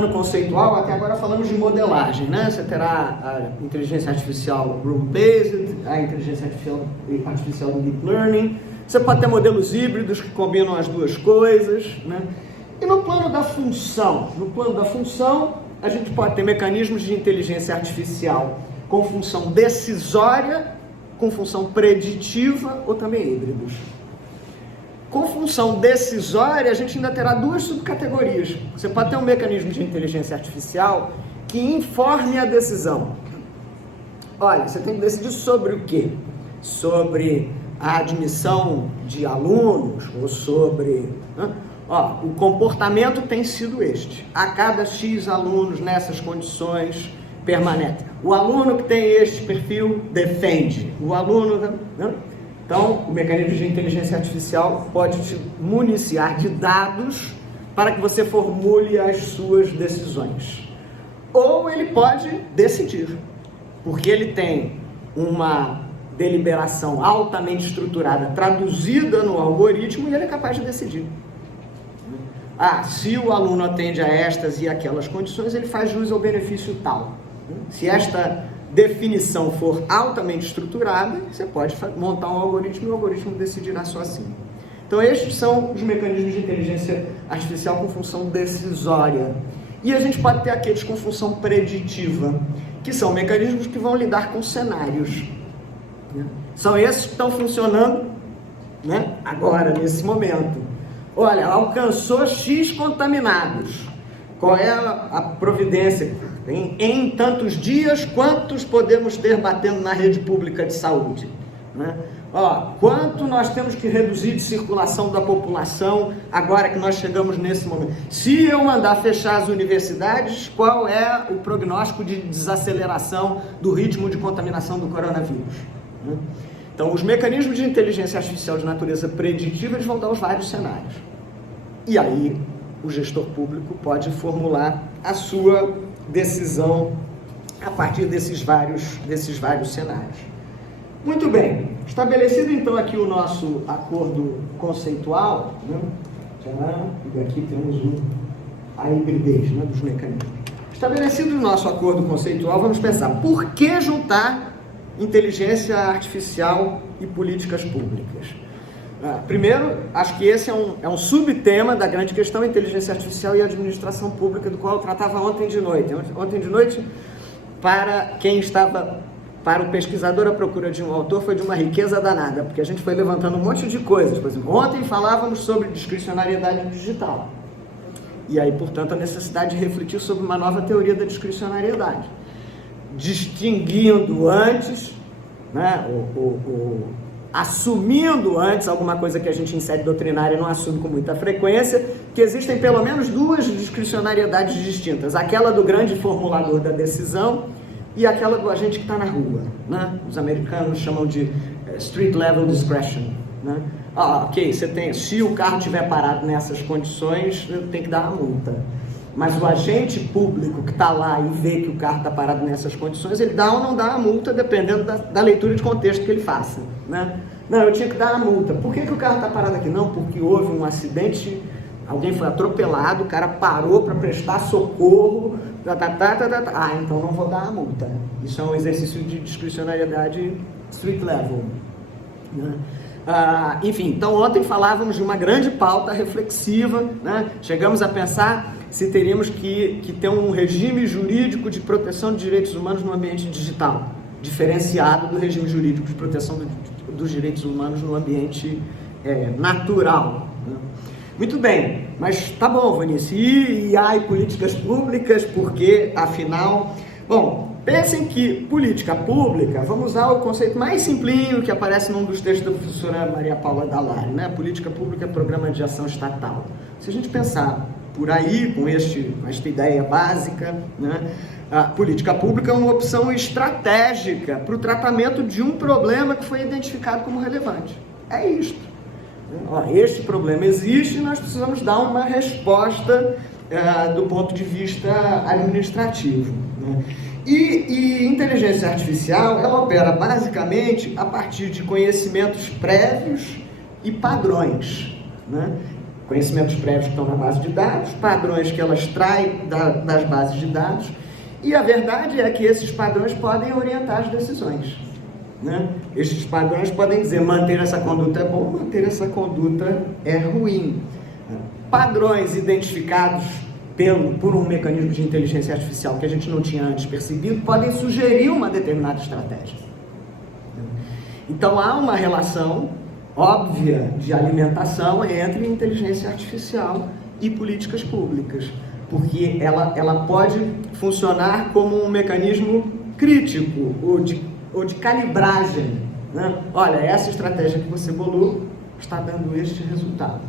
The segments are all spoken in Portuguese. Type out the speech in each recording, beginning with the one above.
plano conceitual, até agora falamos de modelagem, né? Você terá a inteligência artificial rule-based, a inteligência artificial do deep learning, você pode ter modelos híbridos que combinam as duas coisas, né? E no plano da função, a gente pode ter mecanismos de inteligência artificial com função decisória, com função preditiva ou também híbridos. Com função decisória, a gente ainda terá duas subcategorias. Você pode ter um mecanismo de inteligência artificial que informe a decisão. Olha, você tem que decidir sobre o quê? Sobre a admissão de alunos ou sobre... o comportamento tem sido este. A cada X alunos nessas condições permanece. O aluno que tem este perfil defende. O aluno... Então, o mecanismo de inteligência artificial pode te municiar de dados para que você formule as suas decisões. Ou ele pode decidir, porque ele tem uma deliberação altamente estruturada, traduzida no algoritmo, e ele é capaz de decidir. Se o aluno atende a estas e aquelas condições, ele faz jus ao benefício tal. Se esta definição for altamente estruturada, você pode montar um algoritmo e o algoritmo decidirá sozinho. Então, estes são os mecanismos de inteligência artificial com função decisória. E a gente pode ter aqueles com função preditiva, que são mecanismos que vão lidar com cenários. São esses que estão funcionando, né, agora, nesse momento. Olha, alcançou X contaminados. Qual é a providência? Em tantos dias, quantos podemos ter batendo na rede pública de saúde? Né? Quanto nós temos que reduzir de circulação da população agora que nós chegamos nesse momento? Se eu mandar fechar as universidades, qual é o prognóstico de desaceleração do ritmo de contaminação do coronavírus? Né? Então, os mecanismos de inteligência artificial de natureza preditiva, eles vão dar os vários cenários. E aí, o gestor público pode formular a sua decisão a partir desses vários cenários. Muito bem, estabelecido então aqui o nosso acordo conceitual, né? E aqui temos a hibridez, né, dos mecanismos. Estabelecido o nosso acordo conceitual, vamos pensar, por que juntar inteligência artificial e políticas públicas? Primeiro, acho que esse é um subtema da grande questão inteligência artificial e administração pública, do qual eu tratava ontem de noite. Ontem de noite, para o pesquisador à procura de um autor, foi de uma riqueza danada, porque a gente foi levantando um monte de coisas. Por exemplo, ontem falávamos sobre discricionariedade digital. E aí, portanto, a necessidade de refletir sobre uma nova teoria da discricionariedade. Distinguindo antes, né, assumindo antes alguma coisa que a gente em série doutrinária não assume com muita frequência, que existem pelo menos duas discricionariedades distintas, aquela do grande formulador da decisão e aquela do agente que está na rua, né? Os americanos chamam de street level discretion, né? Ok, se o carro estiver parado nessas condições, tem que dar a multa. Mas o agente público que está lá e vê que o carro está parado nessas condições, ele dá ou não dá a multa, dependendo da leitura de contexto que ele faça, né? Não, eu tinha que dar a multa. Por que o carro está parado aqui? Não, porque houve um acidente, alguém foi atropelado, o cara parou para prestar socorro, então não vou dar a multa. Isso é um exercício de discricionariedade street level, né? Enfim, então ontem falávamos de uma grande pauta reflexiva, né? Chegamos a pensar se teríamos que ter um regime jurídico de proteção de direitos humanos no ambiente digital, diferenciado do regime jurídico de proteção dos direitos humanos no ambiente natural, né? Muito bem, mas tá bom, Vanice, e políticas públicas, porque afinal... Bom, pensem que política pública, vamos usar o conceito mais simplinho que aparece num dos textos da professora Maria Paula Dallari, né? Política pública é programa de ação estatal. Se a gente pensar por aí, com esta ideia básica, né? A política pública é uma opção estratégica para o tratamento de um problema que foi identificado como relevante. É isto. Este problema existe e nós precisamos dar uma resposta do ponto de vista administrativo, né? E inteligência artificial, ela opera basicamente a partir de conhecimentos prévios e padrões, né? conhecimentos prévios que estão na base de dados, padrões que ela extrai das bases de dados, e a verdade é que esses padrões podem orientar as decisões, né? Estes padrões podem dizer manter essa conduta é bom, manter essa conduta é ruim. Padrões identificados por um mecanismo de inteligência artificial que a gente não tinha antes percebido podem sugerir uma determinada estratégia. Então há uma relação óbvia de alimentação entre inteligência artificial e políticas públicas, porque ela pode funcionar como um mecanismo crítico ou de calibragem, né? Olha, essa estratégia que você bolou está dando este resultado.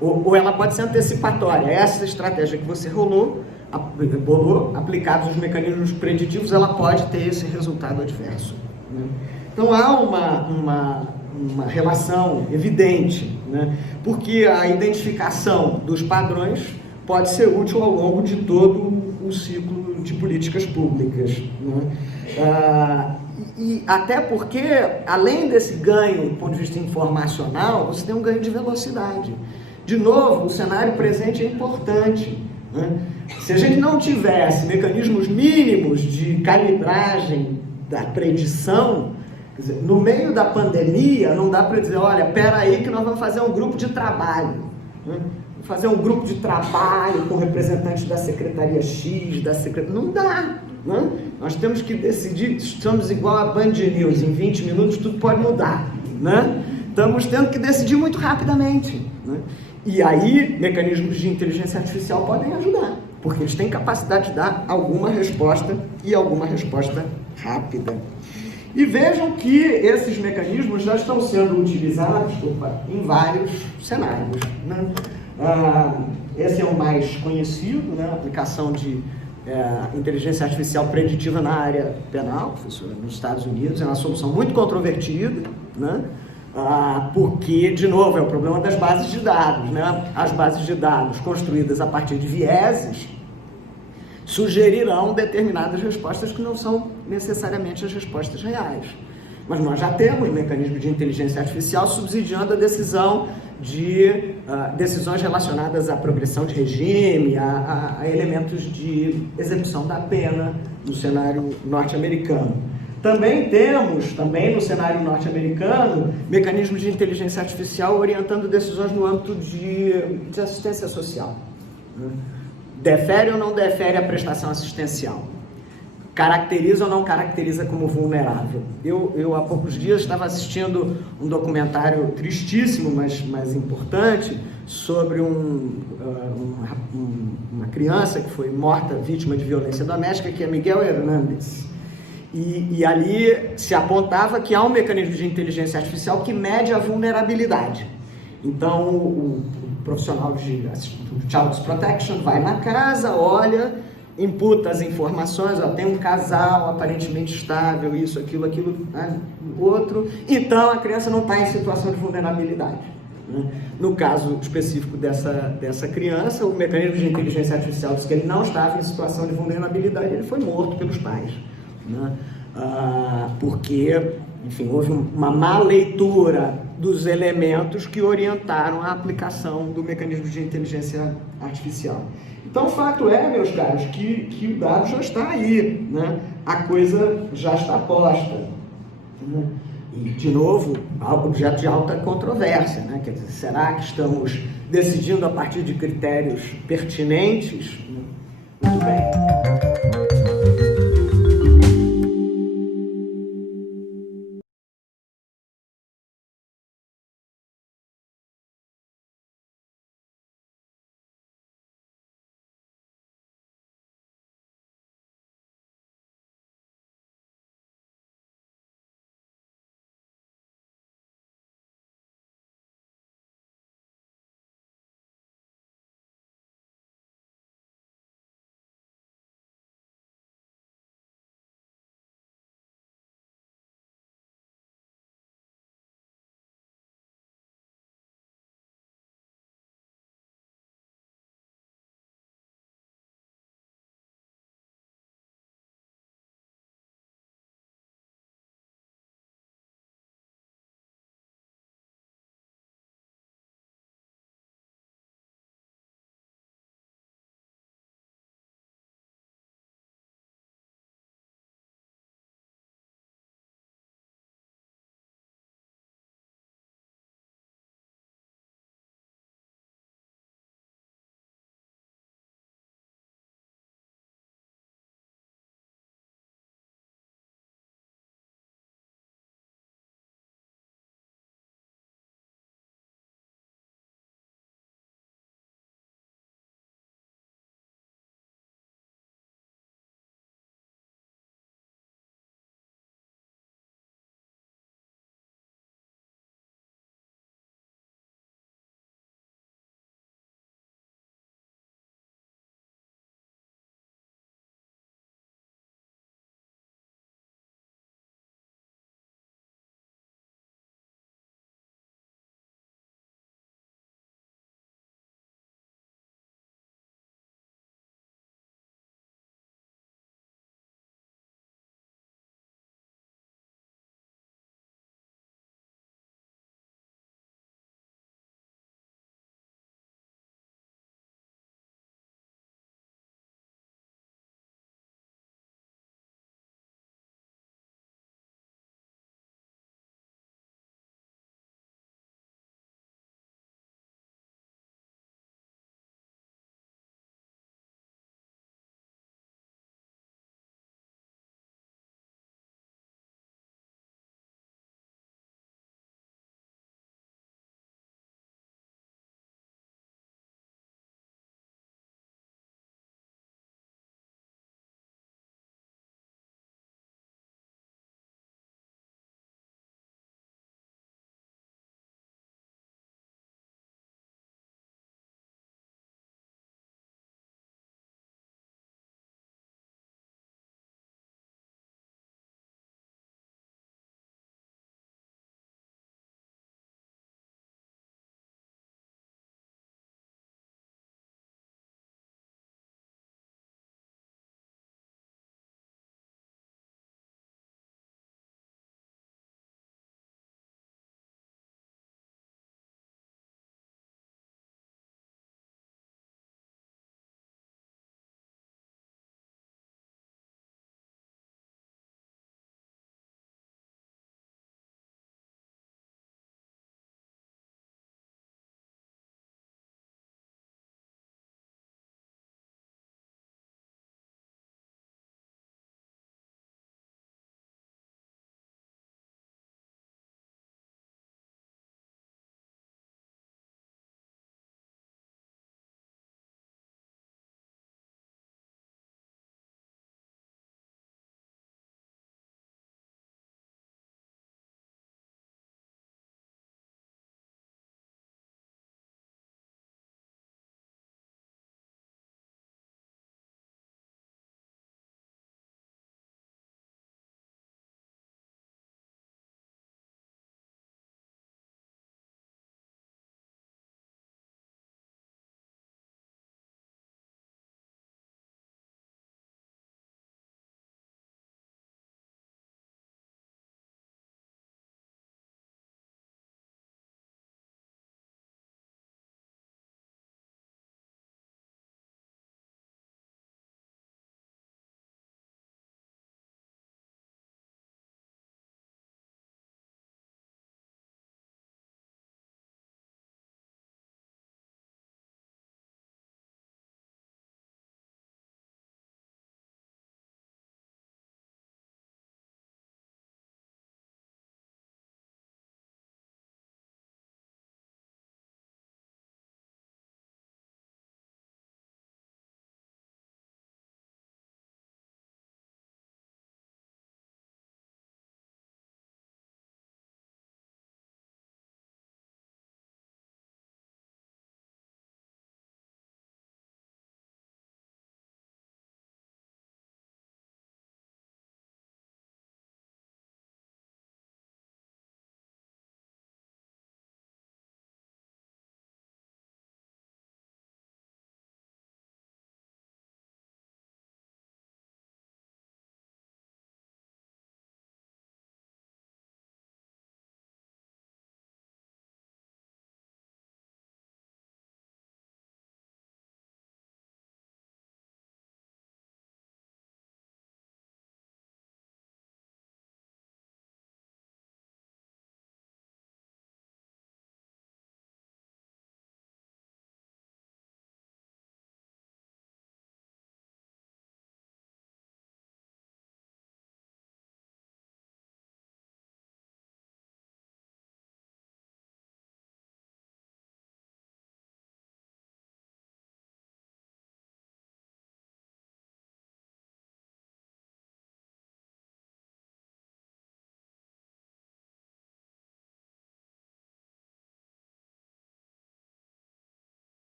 Ou ela pode ser antecipatória. Essa estratégia que você bolou, aplicados os mecanismos preditivos, ela pode ter esse resultado adverso, né? Então há uma relação evidente, né? Porque a identificação dos padrões pode ser útil ao longo de todo o ciclo de políticas públicas, né? E até porque, além desse ganho do ponto de vista informacional, você tem um ganho de velocidade. De novo, o cenário presente é importante, né? Se a gente não tivesse mecanismos mínimos de calibragem da predição, quer dizer, no meio da pandemia, não dá para dizer, olha, espera aí que nós vamos fazer um grupo de trabalho, né? Fazer um grupo de trabalho com representantes da Secretaria X, da Secretaria... Não dá, né? Nós temos que decidir, estamos igual a Band News, em 20 minutos tudo pode mudar, né? Estamos tendo que decidir muito rapidamente, né? E aí, mecanismos de inteligência artificial podem ajudar, porque eles têm capacidade de dar alguma resposta e alguma resposta rápida. E vejam que esses mecanismos já estão sendo utilizados em vários cenários, né? Esse é o mais conhecido, né? A aplicação de inteligência artificial preditiva na área penal, professor, nos Estados Unidos. É uma solução muito controvertida, né? Porque, de novo, é o problema das bases de dados, né? As bases de dados construídas a partir de vieses sugerirão determinadas respostas que não são necessariamente as respostas reais. Mas nós já temos mecanismos de inteligência artificial subsidiando a decisão de decisões relacionadas à progressão de regime, a elementos de execução da pena no cenário norte-americano. Também temos, no cenário norte-americano, mecanismos de inteligência artificial orientando decisões no âmbito de assistência social. Defere ou não defere a prestação assistencial? Caracteriza ou não caracteriza como vulnerável? Eu há poucos dias estava assistindo um documentário tristíssimo, mas importante, sobre uma criança que foi morta, vítima de violência doméstica, que é Miguel Hernández. E ali se apontava que há um mecanismo de inteligência artificial que mede a vulnerabilidade. Então, o profissional de Child Protection vai na casa, olha, imputa as informações, ó, tem um casal aparentemente estável, isso, aquilo, né, outro, então a criança não está em situação de vulnerabilidade, né? No caso específico dessa criança, o mecanismo de inteligência artificial disse que ele não estava em situação de vulnerabilidade, ele foi morto pelos pais, né? Porque, enfim, houve uma má leitura dos elementos que orientaram a aplicação do mecanismo de inteligência artificial. Então, o fato é, meus caros, que o dado já está aí, né? A coisa já está posta, né? E, de novo, objeto de alta controvérsia, né? Quer dizer, será que estamos decidindo a partir de critérios pertinentes? Muito bem.